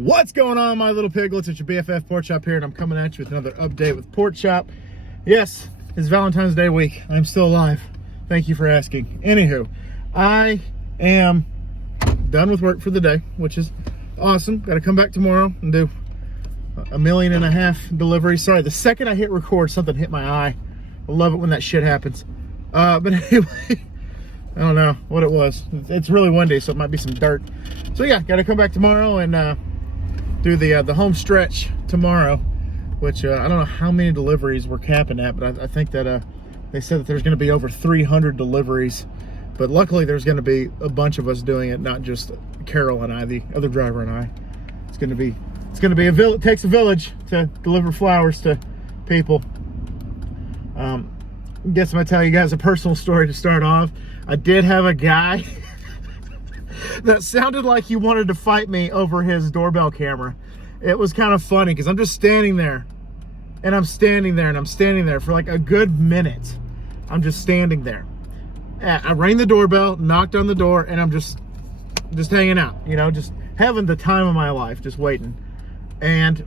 What's going on, my little piglets? It's your BFF Pork Chop here, and I'm coming at you with another update with Pork Chop. Yes, it's Valentine's Day week. I'm still alive. Thank you for asking. Anywho, I am done with work for the day, which is awesome. Got to come back tomorrow and do 1.5 million deliveries. Sorry, the second I hit record, something hit my eye. I love it when that shit happens. But anyway, I don't know what it was. It's really windy, so it might be some dirt. So yeah, got to come back tomorrow and do the home stretch tomorrow, which I don't know how many deliveries we're capping at, but I think that they said that there's going to be over 300 deliveries. But luckily, there's going to be a bunch of us doing it, not just Carol and I, the other driver and I. It's going to be it takes a village to deliver flowers to people. I guess I'm gonna tell you guys a personal story to start off. I did have a guy that sounded like he wanted to fight me over his doorbell camera. It was kind of funny because I'm just standing there, and I'm standing there for like a good minute. I'm just standing there. I rang the doorbell, knocked on the door, and I'm just hanging out, you know, just having the time of my life, just waiting. And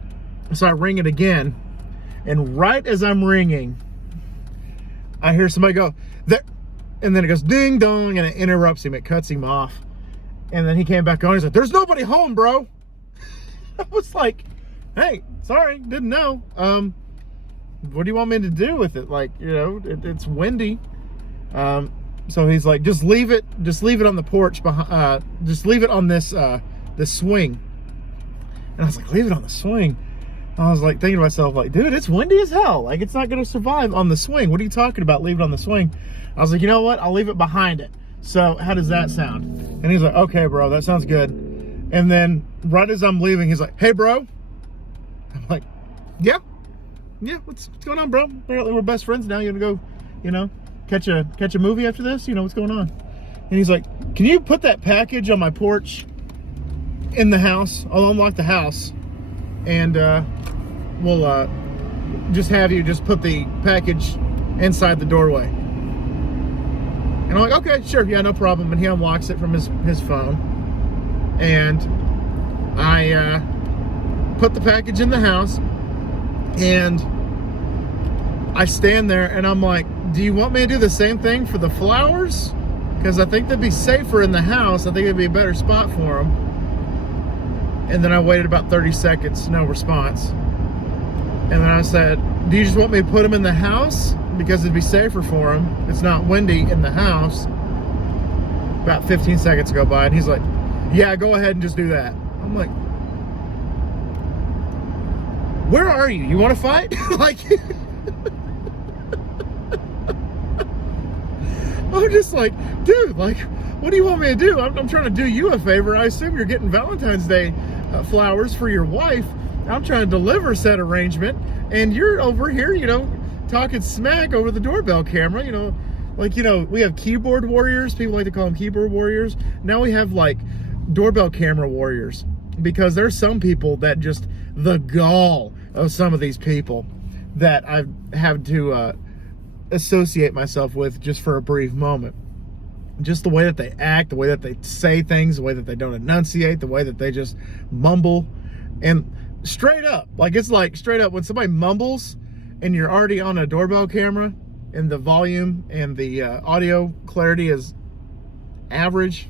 so I ring it again, and right as I'm ringing, I hear somebody go, there, and then it goes ding dong, and it interrupts him. It cuts him off. And then he came back on. He's like, "There's nobody home, bro." I was like, "Hey, sorry, didn't know. What do you want me to do with it? Like, you know, it's windy." So he's like, just leave it on the porch behind. Just leave it on this swing. And I was like, leave it on the swing. I was like thinking to myself, like, dude, it's windy as hell. Like, it's not going to survive on the swing. What are you talking about? Leave it on the swing. I was like, you know what? I'll leave it behind it. So how does that sound? And he's like, okay, bro, that sounds good. And then right as I'm leaving, he's like, hey, bro. I'm like, yeah, what's going on, bro? Apparently we're best friends now. You gonna go, you know, catch a movie after this? You know, what's going on? And he's like, can you put that package on my porch in the house? I'll unlock the house, and we'll just have you just put the package inside the doorway. And I'm like, okay, sure, yeah, no problem. And he unlocks it from his phone, and I put the package in the house, and I stand there, and I'm like, do you want me to do the same thing for the flowers? Because I think they'd be safer in the house. I think it'd be a better spot for them. And then I waited about 30 seconds, no response. And then I said, do you just want me to put them in the house? Because it'd be safer for them. It's not windy in the house. About 15 seconds go by, and he's like, yeah, go ahead and just do that. I'm like, where are you? You want to fight? Like, I'm just like, dude, like, what do you want me to do? I'm trying to do you a favor. I assume you're getting Valentine's Day flowers for your wife. I'm trying to deliver said arrangement, and you're over here, you know, talking smack over the doorbell camera, you know. Like, you know, we have keyboard warriors. People like to call them keyboard warriors. Now we have, like, doorbell camera warriors. Because there's some people that just, the gall of some of these people that I've had to associate myself with just for a brief moment. Just the way that they act, the way that they say things, the way that they don't enunciate, the way that they just mumble. And straight up, like, it's like straight up when somebody mumbles and you're already on a doorbell camera and the volume and the audio clarity is average,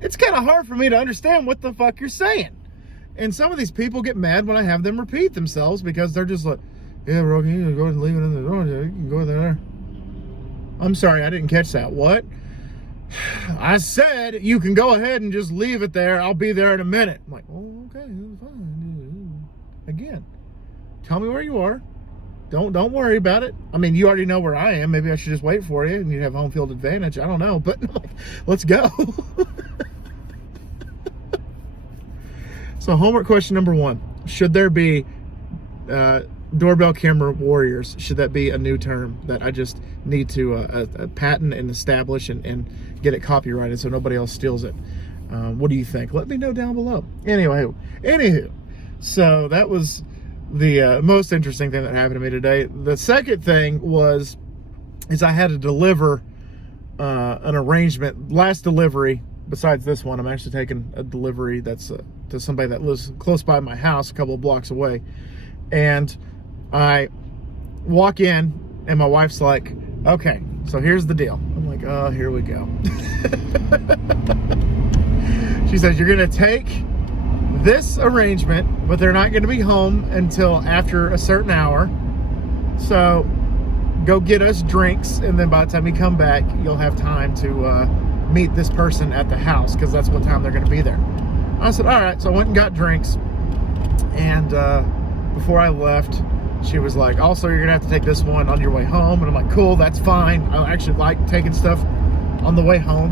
it's kind of hard for me to understand what the fuck you're saying. And some of these people get mad when I have them repeat themselves because they're just like, yeah, bro, can you go ahead and leave it in the door? You can go there. I'm sorry, I didn't catch that. What? I said you can go ahead and just leave it there. I'll be there in a minute. I'm like, oh, okay, fine. Again, tell me where you are. Don't worry about it. I mean, you already know where I am. Maybe I should just wait for you and you'd have home field advantage. I don't know, but let's go. So homework question number 1. Should there be doorbell camera warriors? Should that be a new term that I just need to patent and establish and get it copyrighted so nobody else steals it? What do you think? Let me know down below. Anywho, so that was the most interesting thing that happened to me today. The second thing is I had to deliver an arrangement. Last delivery besides this one, I'm actually taking a delivery that's to somebody that lives close by my house, a couple of blocks away. And I walk in, and my wife's like, okay, so here's the deal. I'm like, oh, here we go. She says, you're going to take this arrangement, but they're not going to be home until after a certain hour. So go get us drinks, and then by the time you come back, you'll have time to meet this person at the house, because that's what time they're going to be there. I said, all right. So I went and got drinks, and before I left, she was like, also, you're going to have to take this one on your way home. And I'm like, cool, that's fine. I actually like taking stuff on the way home,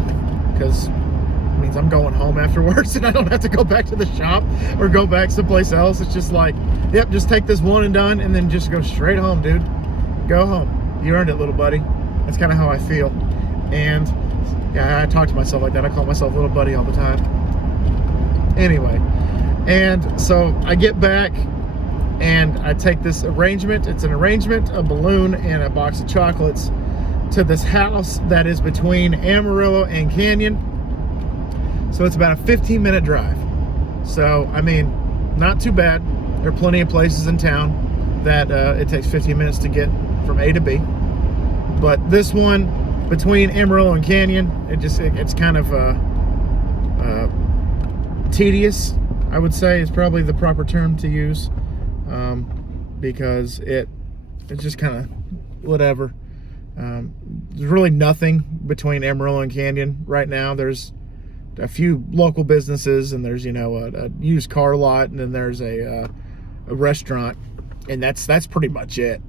because it means I'm going home afterwards, and I don't have to go back to the shop or go back someplace else. It's just like, yep, just take this one and done, and then just go straight home, dude. Go home. You earned it, little buddy. That's kind of how I feel. And yeah, I talk to myself like that. I call myself little buddy all the time. Anyway, and so I get back, and I take this arrangement. It's an arrangement, a balloon, and a box of chocolates to this house that is between Amarillo and Canyon. So it's about a 15-minute drive. So, I mean, not too bad. There are plenty of places in town that it takes 15 minutes to get from A to B. But this one, between Amarillo and Canyon, it's kind of tedious, I would say, is probably the proper term to use. Because it's just kind of whatever. There's really nothing between Amarillo and Canyon right now. There's a few local businesses, and there's, you know, a used car lot, and then there's a restaurant, and that's pretty much it.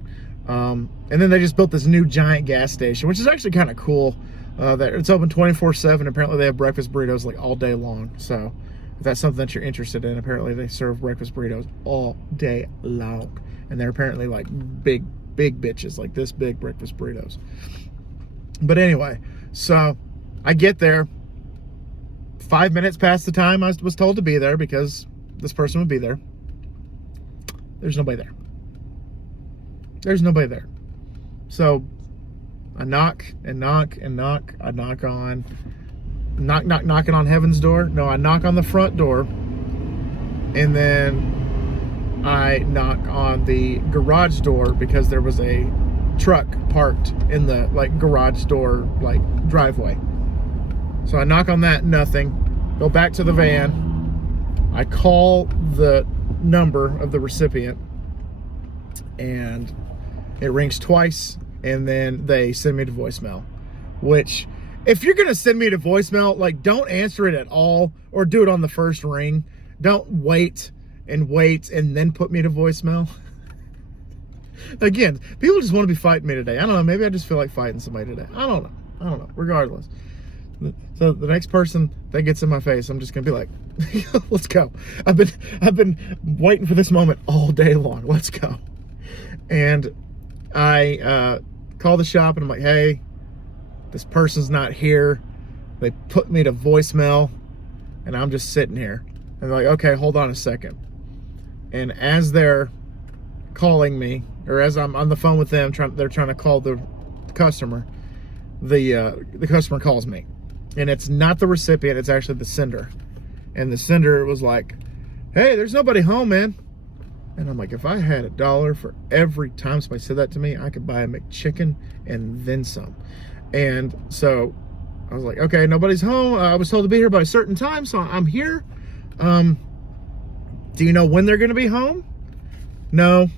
And then they just built this new giant gas station, which is actually kind of cool. That it's open 24/7. Apparently they have breakfast burritos like all day long. So if that's something that you're interested in, apparently they serve breakfast burritos all day long. And they're apparently like big bitches, like this big breakfast burritos. But anyway, so I get there 5 minutes past the time I was told to be there, because this person would be there. There's nobody there. There's nobody there. So I knock and knock and knock. I knocking on heaven's door. No, I knock on the front door, and then I knock on the garage door, because there was a truck parked in the garage door driveway. So I knock on that, nothing. Go back to the van. I call the number of the recipient, and it rings twice, and then they send me to voicemail. Which, if you're gonna send me to voicemail, don't answer it at all, or do it on the first ring. Don't wait and then put me to voicemail. Again, people just want to be fighting me today. I don't know, maybe I just feel like fighting somebody today. I don't know. Regardless. So the next person that gets in my face, I'm just gonna be like, let's go. I've been waiting for this moment all day long. Let's go. And I call the shop, and I'm like, hey, this person's not here. They put me to voicemail, and I'm just sitting here. And they're like, okay, hold on a second. And as they're calling me, or as I'm on the phone with them, they're trying to call the customer, the customer calls me. And it's not the recipient, it's actually the sender. And the sender was like, hey, there's nobody home, man. And I'm like, if I had $1 for every time somebody said that to me, I could buy a McChicken and then some. And so I was like, okay, nobody's home. I was told to be here by a certain time, so I'm here. Do you know when they're gonna be home? No.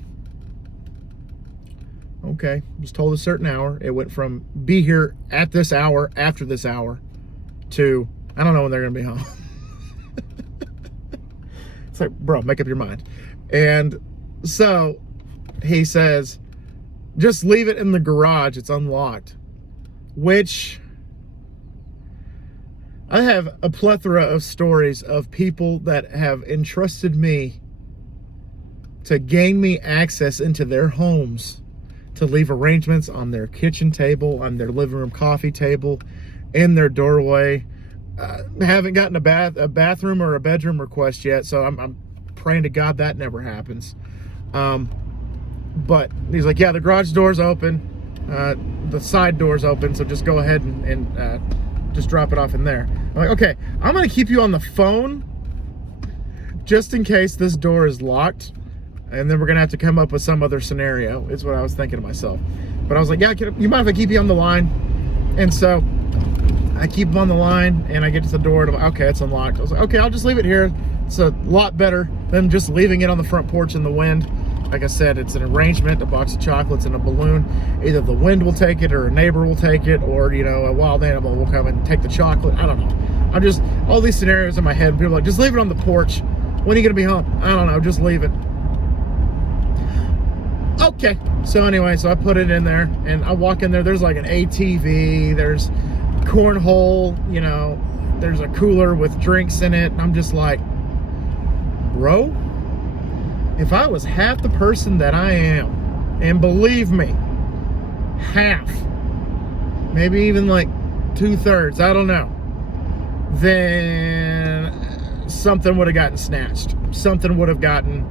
Okay, I was told a certain hour. It went from be here at this hour, after this hour, to I don't know when they're gonna be home. It's like, bro, make up your mind. And so he says, just leave it in the garage, it's unlocked. Which, I have a plethora of stories of people that have entrusted me to gain me access into their homes, to leave arrangements on their kitchen table, on their living room coffee table, in their doorway. Haven't gotten a bathroom or a bedroom request yet, so I'm praying to God that never happens. But he's like, yeah, the garage door's open, the side door's open, so just go ahead and just drop it off in there. I'm like, okay, I'm gonna keep you on the phone just in case this door is locked, and then we're gonna have to come up with some other scenario, is what I was thinking to myself. But I was like, yeah, you mind if I keep you on the line? And so I keep him on the line, and I get to the door, and I'm like, okay, it's unlocked. I was like, okay, I'll just leave it here. It's a lot better than just leaving it on the front porch in the wind. Like I said, it's an arrangement, a box of chocolates and a balloon. Either the wind will take it, or a neighbor will take it, or, you know, a wild animal will come and take the chocolate. I don't know. I'm just, all these scenarios in my head. People are like, just leave it on the porch. When are you gonna be home? I don't know, just leave it. Okay, so anyway, so I put it in there, and I walk in there, there's like an ATV, there's cornhole, you know, there's a cooler with drinks in it, and I'm just like, bro, if I was half the person that I am, and believe me, half, maybe even like 2/3, I don't know, then something would have gotten snatched. Something would have gotten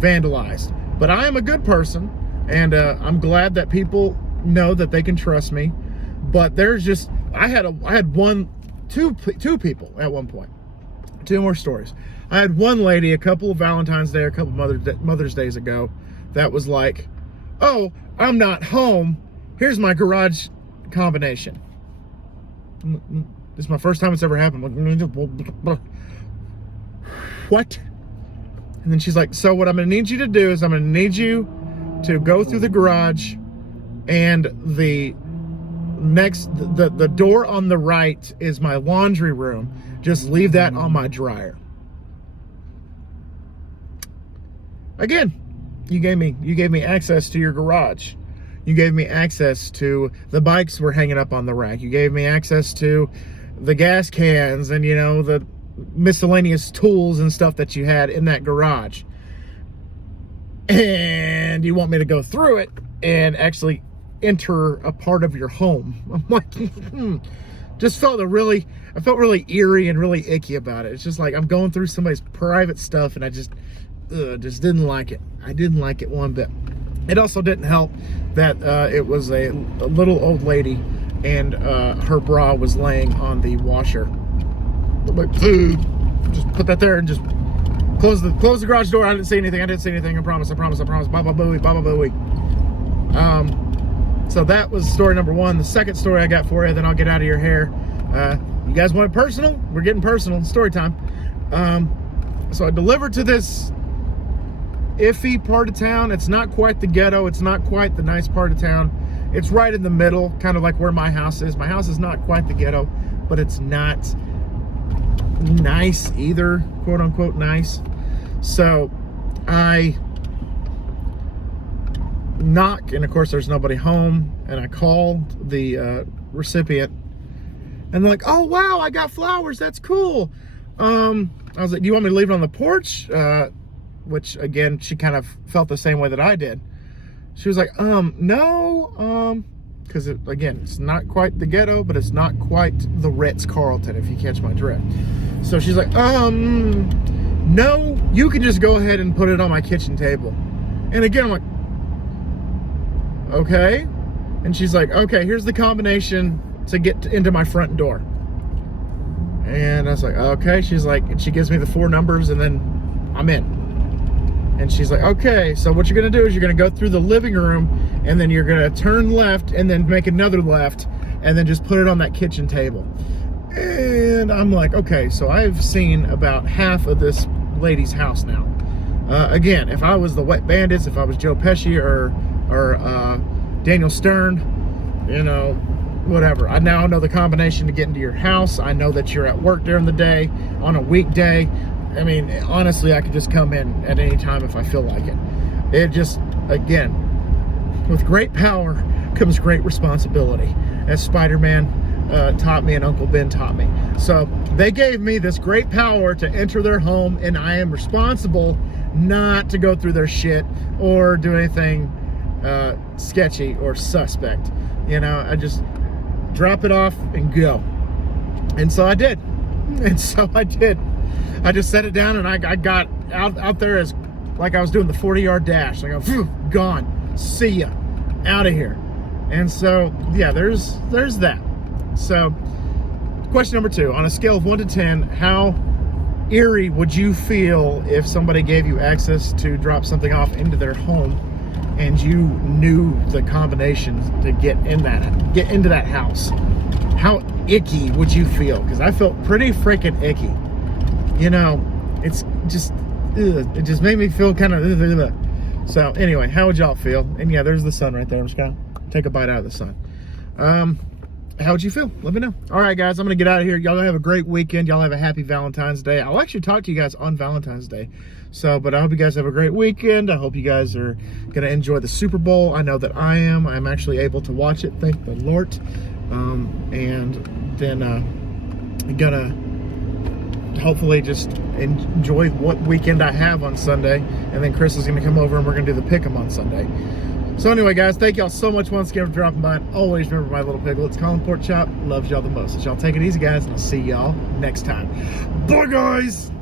vandalized. But I am a good person, and I'm glad that people know that they can trust me. But there's just, I had two people at one point. Two more stories. I had one lady a couple of Valentine's Day, a couple of Mother's Days ago, that was like, oh, I'm not home. Here's my garage combination. This is my first time it's ever happened. What? And then she's like, so what I'm gonna need you to do is I'm gonna need you to go through the garage, and the door on the right is my laundry room. Just leave that on my dryer. Again, you gave me access to your garage. You gave me access to the bikes were hanging up on the rack. You gave me access to the gas cans and, you know, the miscellaneous tools and stuff that you had in that garage. And you want me to go through it and actually enter a part of your home. I'm like, just felt I felt really eerie and really icky about it. It's just like I'm going through somebody's private stuff, and I just didn't like it. I didn't like it one bit. It also didn't help that it was a little old lady, and her bra was laying on the washer. I'm like, just put that there and just close the garage door. I didn't see anything. I promise. Baba booey. So that was story number one. The second story I got for you, then I'll get out of your hair. You guys want it personal? We're getting personal. Story time. So I delivered to this iffy part of town. It's not quite the ghetto. It's not quite the nice part of town. It's right in the middle, kind of like where my house is. My house is not quite the ghetto, but it's not nice either, quote unquote nice. So I knock, and of course there's nobody home, and I called the recipient, and they're like, oh wow, I got flowers, that's cool. I was like, do you want me to leave it on the porch? Which again, she kind of felt the same way that I did. She was like, no, because again, it's not quite the ghetto, but it's not quite the Ritz-Carlton, if you catch my drift. So she's like, no, you can just go ahead and put it on my kitchen table. And again, I'm like, okay. And she's like, okay, here's the combination to get into my front door. And I was like, okay. She's like, and she gives me the 4 numbers, and then I'm in. And she's like, okay, so what you're gonna do is you're gonna go through the living room, and then you're gonna turn left, and then make another left, and then just put it on that kitchen table. And I'm like, okay, so I've seen about half of this lady's house now. Again, if I was the Wet Bandits, if I was Joe Pesci or Daniel Stern, you know, whatever. I now know the combination to get into your house. I know that you're at work during the day, on a weekday. I mean, honestly, I could just come in at any time if I feel like it. It just, again, with great power comes great responsibility, as Spider-Man taught me and Uncle Ben taught me. So they gave me this great power to enter their home, and I am responsible not to go through their shit or do anything sketchy or suspect. You know, I just drop it off and go. And so I did. I just set it down, and I got out there as like I was doing the 40-yard dash. I go, phew, gone. See ya. Out of here. And so, yeah, there's that. So question number 2, on a scale of 1 to 10, how eerie would you feel if somebody gave you access to drop something off into their home and you knew the combinations to get into that house? How icky would you feel? Because I felt pretty freaking icky. You know, it's just, it just made me feel kind of, so anyway, how would y'all feel? And yeah, there's the sun right there. I'm just gonna take a bite out of the sun. How would you feel? Let me know. All right, guys, I'm gonna get out of here. Y'all have a great weekend. Y'all have a happy Valentine's Day. I'll actually talk to you guys on Valentine's Day. So, but I hope you guys have a great weekend. I hope you guys are gonna enjoy the Super Bowl. I know that I am. I'm actually able to watch it, thank the Lord. And then gonna hopefully just enjoy what weekend I have on Sunday. And then Chris is gonna come over and we're gonna do the pick'em on Sunday. So anyway, guys, thank y'all so much once again for dropping by. Always remember my little piglets. Colin Pork Chop loves y'all the most. So y'all take it easy, guys, and I'll see y'all next time. Bye, guys!